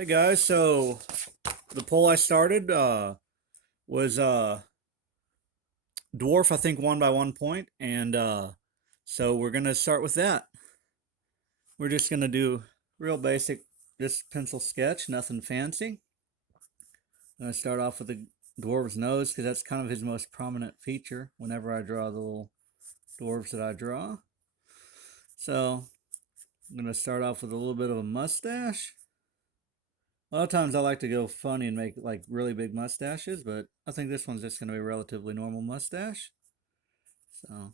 Hey guys, so the poll I started was Dwarf, I think, won by 1 point, and so we're gonna start with that. We're just gonna do real basic, just pencil sketch, nothing fancy. I'm gonna start off with the dwarf's nose because that's kind of his most prominent feature whenever I draw the little dwarves that I draw. So I'm gonna start off with a little bit of a mustache. A lot of times I like to go funny and make like really big mustaches, but I think this one's just going to be a relatively normal mustache. So,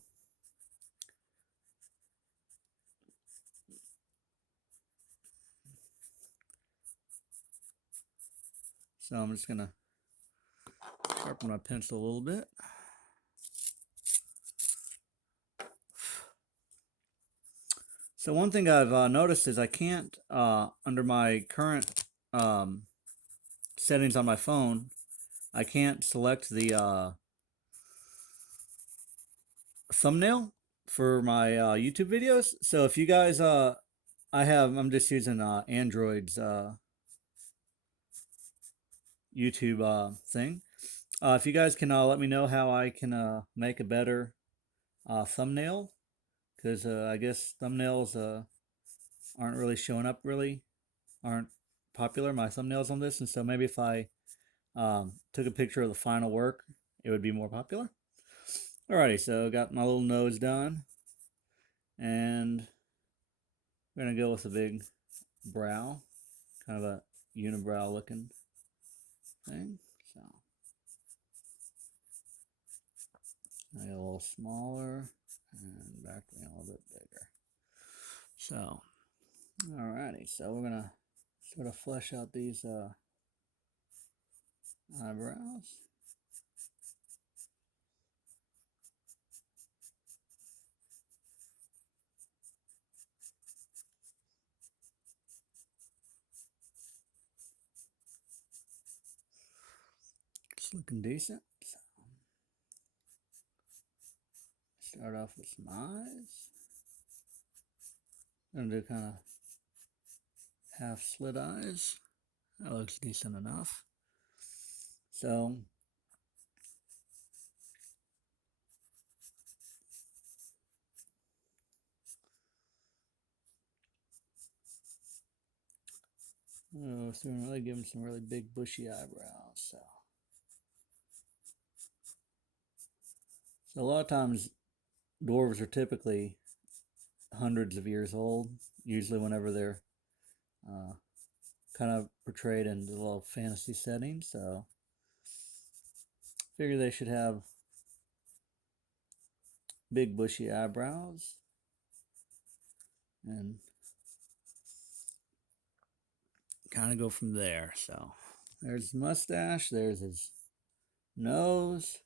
I'm just going to sharpen my pencil a little bit. So one thing I've noticed is I can't, under my current settings on my phone, I can't select the thumbnail for my YouTube videos. So if you guys, I'm just using Android's YouTube thing. If you guys can let me know how I can make a better thumbnail, because I guess thumbnails aren't really showing up, aren't popular, my thumbnails on this, and so maybe if I took a picture of the final work, it would be more popular. Alrighty, so got my little nose done, and we're gonna go with a big brow, kind of a unibrow looking thing. So I get a little smaller and back a little bit bigger. So, alrighty, so we're gonna sort of flesh out these eyebrows. It's looking decent. So, start off with some eyes. I'm gonna do kind of half slit eyes. That looks decent enough. So we're gonna really give him some really big bushy eyebrows. So a lot of times dwarves are typically hundreds of years old. Usually whenever they're kind of portrayed in the little fantasy setting. So figure they should have big bushy eyebrows and kind of go from there. So there's his mustache, there's his nose.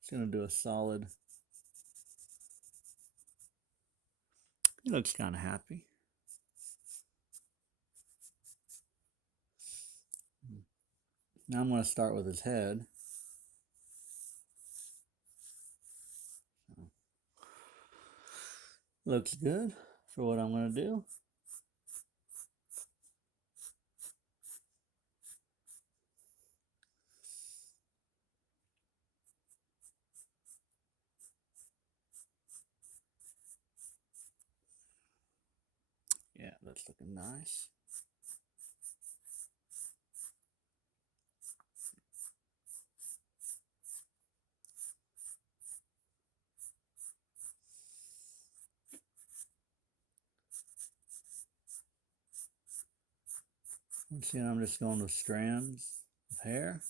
Just gonna do a solid. He looks kind of happy. Now I'm going to start with his head. Looks good for what I'm going to do. Yeah, that's looking nice. Once again, I'm just going with strands of hair.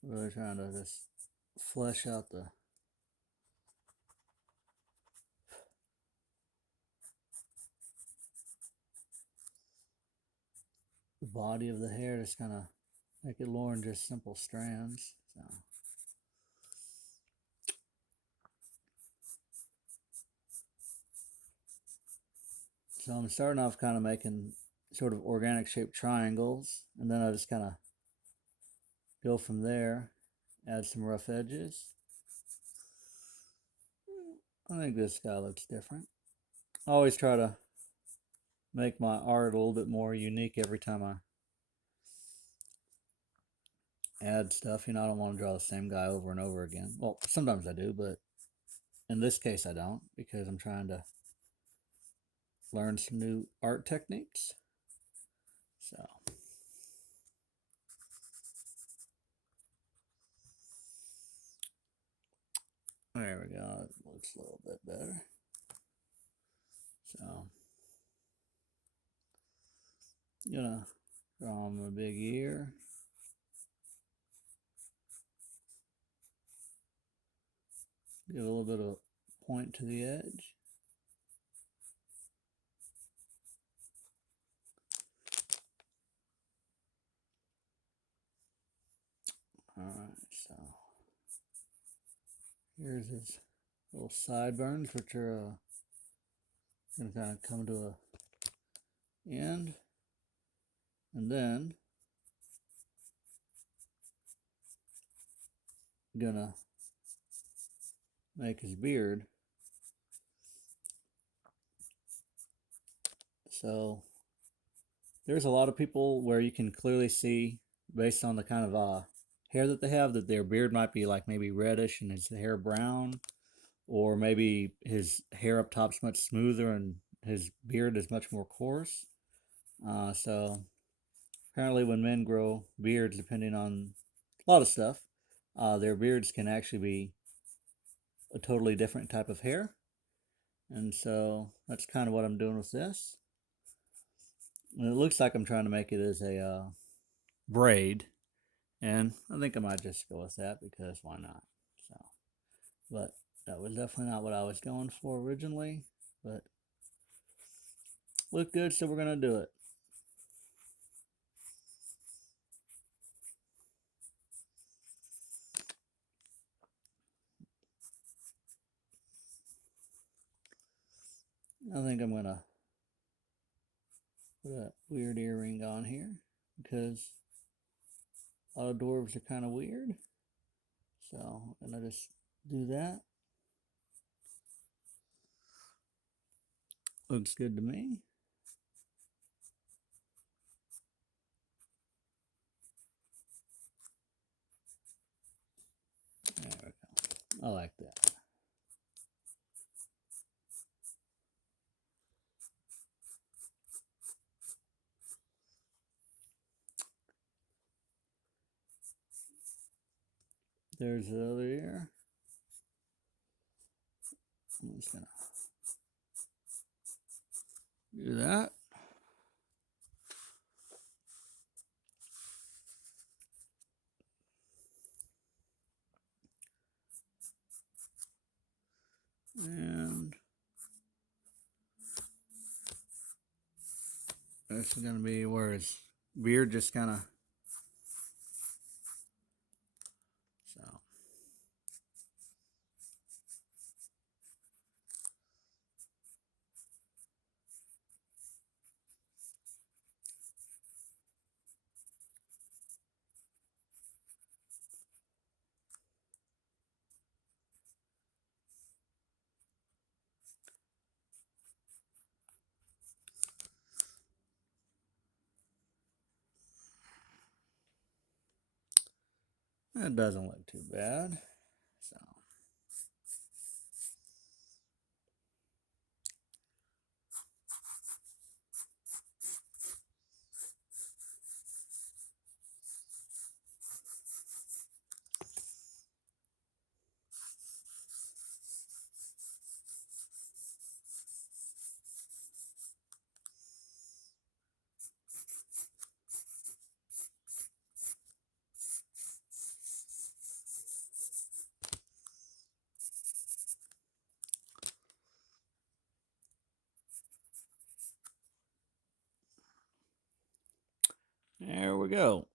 Really trying to just flesh out the body of the hair, just kind of make it more than just simple strands. So I'm starting off kind of making sort of organic shaped triangles, and then I just kind of go from there, add some rough edges. I think this guy looks different. I always try to make my art a little bit more unique every time I add stuff. You know, I don't want to draw the same guy over and over again. Well, sometimes I do, but in this case I don't, because I'm trying to learn some new art techniques. So there we go. It looks a little bit better. So I'm gonna draw him a big ear. Give a little bit of point to the edge. Alright, so here's his little sideburns, which are going to kind of come to a end. And then I'm gonna make his beard. So there's a lot of people where you can clearly see, based on the kind of hair that they have, that their beard might be like maybe reddish and his hair brown, or maybe his hair up top's much smoother and his beard is much more coarse. So apparently when men grow beards, depending on a lot of stuff, their beards can actually be a totally different type of hair. And so that's kind of what I'm doing with this. And it looks like I'm trying to make it as a braid, and I think I might just go with that, because why not? So, but that was definitely not what I was going for originally, but looked good, so we're gonna do it. I think I'm gonna put a weird earring on here, because a lot of dwarves are kind of weird. So I'm gonna just do that. Looks good to me. There we go. I like that. There's the other ear. I'm just gonna do that. And this is gonna be where his beard just kind of, so. That doesn't look too bad. So There we go.